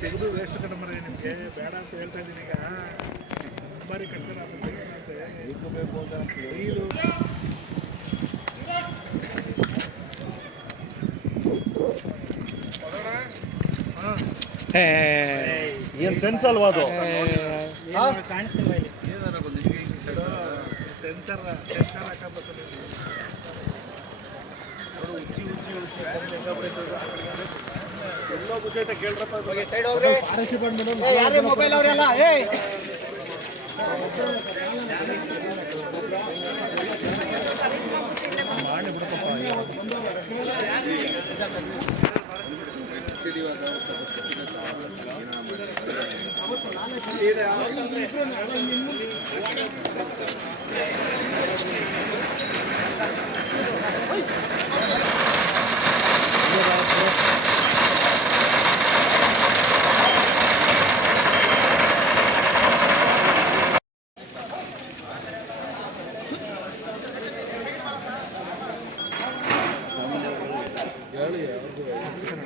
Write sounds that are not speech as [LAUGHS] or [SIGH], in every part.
ತೆಗೆದು ವೇಸ್ಟ್ ಕಟ್ಟಮರೆ ನಿಮಗೆ ಬೇಡ ಅಂತ ಹೇಳ್ತಾ ಇದ್ದೀನಿ ಈಗ. ಬಾರಿ ಕಟ್ತಾರೆ ಬೇಕು ಅಂತ ಏನು ಸೆನ್ಸ್ ಅಲ್ವಾ ಅದು? ಸೆನ್ಸರ್ ಸೆನ್ಸರ್ ಹಾಕಬೇಕು ಯಾರೇ ಮೊಬೈಲ್ ಅವರೆಲ್ಲ ಏಯ್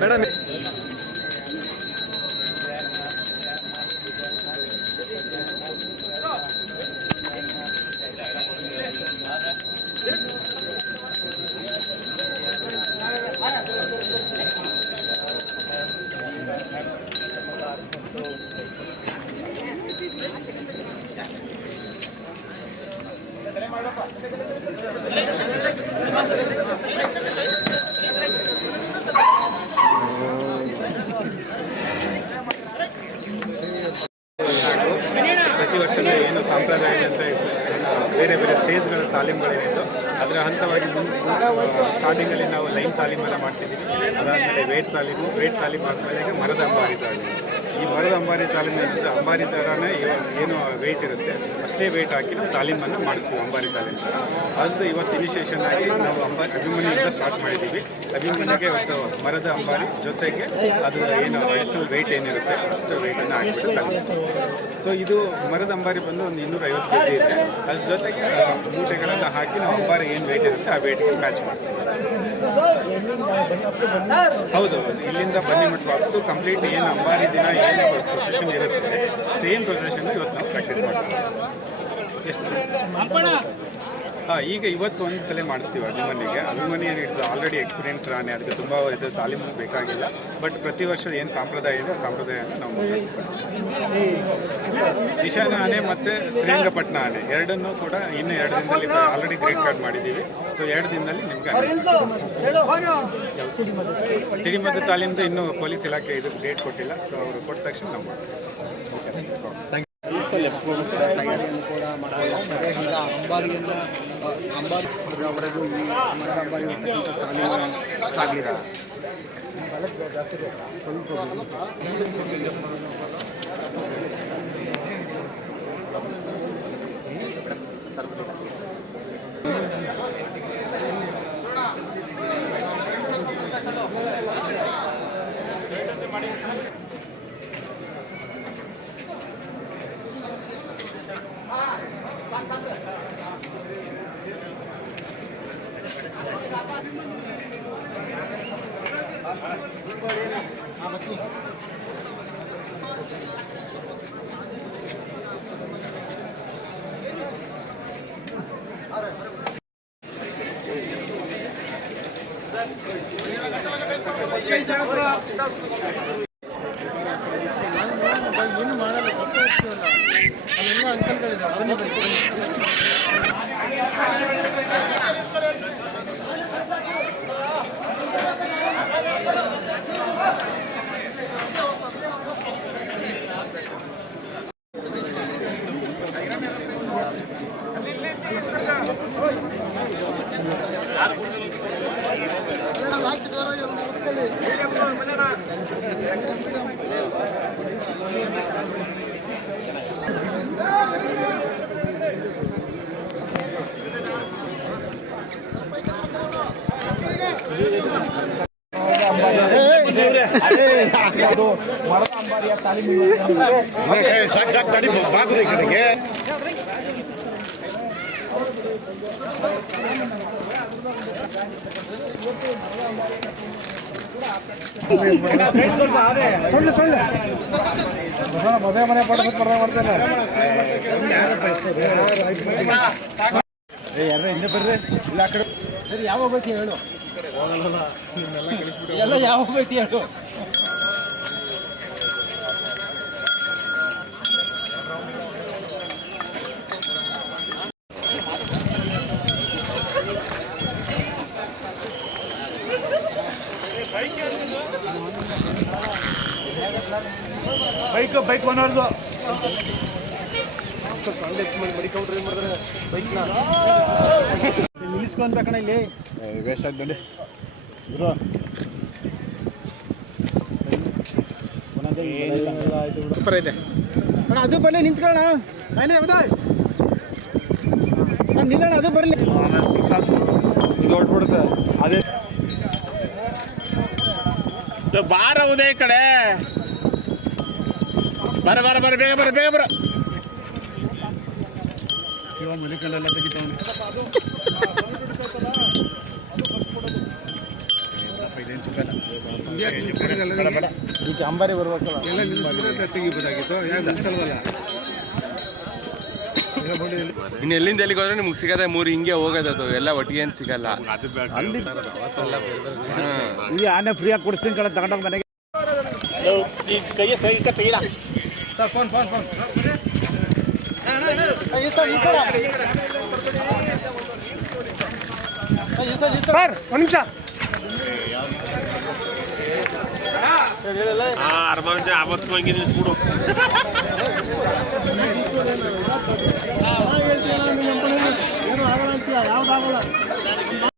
ಮೇಡಮ್ ಪ್ರತಿ ವರ್ಷವೂ ಏನು ಸಾಂಪ್ರದಾಯದಂತೆ ಬೇರೆ ಬೇರೆ ಸ್ಟೇಜ್ಗಳ ತಾಲೀಮುಗಳೇನಿತ್ತು ಅದರ ಹಂತವಾಗಿ ಸ್ಟಾರ್ಟಿಂಗಲ್ಲಿ ನಾವು ಲೈನ್ ತಾಲೀಮೆಲ್ಲ ಮಾಡ್ತಿದ್ದೀವಿ ಅದಾದಮೇಲೆ ವೇಟ್ ತಾಲೀಮು ವೇಟ್ ತಾಲೀಮು ಆದಮೇಲೆ ಮರದ ಅಂಬಾರಿ ಈ ಮರದ ಅಂಬಾರಿ ತಾಲೀಮು ಅಂಬಾರಿ ಥರನೇ ಏನು ವೆಯ್ಟ್ ಇರುತ್ತೆ, ಅಷ್ಟೇ ವೆಯ್ಟ್ ಹಾಕಿ ನಾವು ತಾಲೀಮನ್ನು ಮಾಡಿಸ್ತೀವಿ ಅಂಬಾರಿ ತಾಲೀಮು. ಅದು ಇವತ್ತು ಇನಿಷಿಯೇಷನ್ ಆಗಿ ನಾವು ಅಂಬಾರಿ ಅಭಿಮನ್ಯಿಂದ ಸ್ಟಾರ್ಟ್ ಮಾಡಿದ್ದೀವಿ. ಅಭಿಮನ್ಯಗೆ ಒಂದು ಮರದ ಅಂಬಾರಿ ಜೊತೆಗೆ ಅದು ಏನು ಎಷ್ಟು ವೆಯ್ಟ್ ಏನಿರುತ್ತೆ, ಅಷ್ಟು ವೆಯ್ಟನ್ನು ತಾಲೀಮು ಸೊ ಇದು ಮರದ ಅಂಬಾರಿ ಬಂದು ಒಂದು ಇನ್ನೂರೈವತ್ತು ಕೆ ಜಿ ಇದೆ. ಅದ್ರ ಜೊತೆಗೆ ಮೂಟೆಗಳನ್ನು ಹಾಕಿ ನಾವು ಅಂಬಾರಿ ಏನು ವೆಯ್ಟ್ ಇರುತ್ತೆ, ಆ ವೆಯ್ಟ್ಗೆ ಮ್ಯಾಚ್ ಮಾಡ್ತೀವಿ. ಹೌದು ಇಲ್ಲಿಂದ ಬನ್ನಿ ಅಪ್ ಕಂಪ್ಲೀಟ್ ಏನು ಅಂಬಾರಿ ದಿನ ಪ್ರೊಸೆಷನ್ ಇರುತ್ತೆ ಸೇಮ್ ಪ್ರೊಸೆಷನ್ ಇವತ್ತು ನಾವು ಪ್ರಾಕ್ಟೀಸ್ ಮಾಡ್ತೀವಿ. ಎಷ್ಟು? ಈಗ ಇವತ್ತು ಒಂದು ಸಲ ಮಾಡಿಸ್ತೀವಿ ಅಭಿಮಾನಿಗೆ Abhimanyu it's already experience Rani, ಅದಕ್ಕೆ ತುಂಬ ಇದು ತಾಲೀಮು ಬೇಕಾಗಿಲ್ಲ. ಬಟ್ ಪ್ರತಿ ವರ್ಷ ಏನು ಸಂಪ್ರದಾಯ ಇದೆ, ಆ ನಾವು ಇಶಾನ ಆನೆ ಮತ್ತು ಶ್ರೀರಂಗಪಟ್ಟಣ ಆನೆ ಎರಡನ್ನೂ ಕೂಡ ಇನ್ನು ಎರಡು ದಿನದಲ್ಲಿ ಆಲ್ರೆಡಿ ಗ್ರೇಟ್ ಕಾರ್ಡ್ ಮಾಡಿದ್ದೀವಿ. ಸೊ ಎರಡು ದಿನದಲ್ಲಿ ನಿಮಗೆ ಸಿಡಿಮದ್ದು ತಾಲೀಮ್ದು ಇನ್ನೂ ಪೊಲೀಸ್ ಇಲಾಖೆ ಇದು ಡೇಟ್ ಕೊಟ್ಟಿಲ್ಲ. ಸೊ ಅವರು ಕೊಟ್ಟ ತಕ್ಷಣ ನಾವು ಮಾಡ್ತೀವಿ. ಕೂಡ ತಯಾರಿಯನ್ನು ಕೂಡ ಮಾಡ್ಬೋದು ಮತ್ತು ಈಗ ಅಂಬಾರಿಯಿಂದ ಅಂಬಾರಿ ಅವರದು ಈ ಮರದ ಅಂಬಾರಿ ಇರ್ತಕ್ಕಂಥ ತಾಲೀಮು ಸಾಗಲಿದೆ ಜಾಸ್ತಿ ಏನು ಮಾಡಲ್ಲ ಅಲ್ಲೆಲ್ಲ ಅಂಕಲ್ಗಳಿದ್ದಾರೆ ಸಾಕು ಸಾಕು ತಡಿ ಬಾಗುದು ಈ ಕಡೆಗೆ. ಕಡೆ ಯಾವಾಗ ಹೋಗ್ತಿ ಹೇಳು. ಎಲ್ಲ ಯಾವಾಗ ಹೋಗ್ತಿ ಹೇಳು. ಬೈಕ್ ಬೈಕ್ ಓನರ್ದು ನಿಲ್ಲಿಸ್ಕೊಂತ ಕಣ ಇಲ್ಲಿ ವೇಸ್ಟ್ ಆಯ್ತು ನೋಡಿ ಗುರು ಸೂಪರ್ ಇದೆ ಅಣ್ಣ ಅದು ಬರಲಿ. ನಿಂತ್ಕೊಳ್ಳೋಣ ನಿಲ್ಲೋಣ ಅದು ಬರಲಿ ಇದು ಹೊಟ್ಬಿಡುತ್ತೆ ಅದೇ ಬಾರ ಉದಯ ಕಡೆ. ಬರ ಬರ ಬರ ಬೇಗ ಬರ ಬೇಗ ಬರ. ಶಿವ ಮಲಿಕಲ್ಲೆಲ್ಲ ತೆಗಿತಾವನು. ಅಂಬಾರಿ ಬರ್ಬೇಕಲ್ಲ ಎಲ್ಲ ನಿಲ್ಲಿಸಿದ್ರೆ ತೆಗಿಬೋದಾಗಿತ್ತು. ಯಾಕೆ ನಿಲ್ಲಿಸಲ್ವಲ್ಲ ಇನ್ನು ಎಲ್ಲಿಂದ ಎಲ್ಲಿಗೆ ಹೋದ್ರೆ ನಿಮ್ಗೆ ಸಿಗದೆ ಮೂರು ಹಿಂಗೆ ಹೋಗೋದದು ಎಲ್ಲ ಒಟ್ಟಿಗೆ ಏನು ಸಿಗಲ್ಲ. ಈ ಆನೆ ಫ್ರೀಯಾಗಿ ಕೊಡಿಸ್ತೀನಿ ಕಡೆ ತಗೊಂಡೋಗಿ ಮನೆಗೆ. ಕೈಯ ಸೈ ತೆಗಿಲ್ಲ ಸರ್ ಒಂದು ನಿಮಿಷ. ಅರ್ಬಂಜ [LAUGHS] ಅವತ್ತು ಅಂತೀಯ ಯಾವ್ದು ಯಾವ್ದಾಗಲ್ಲ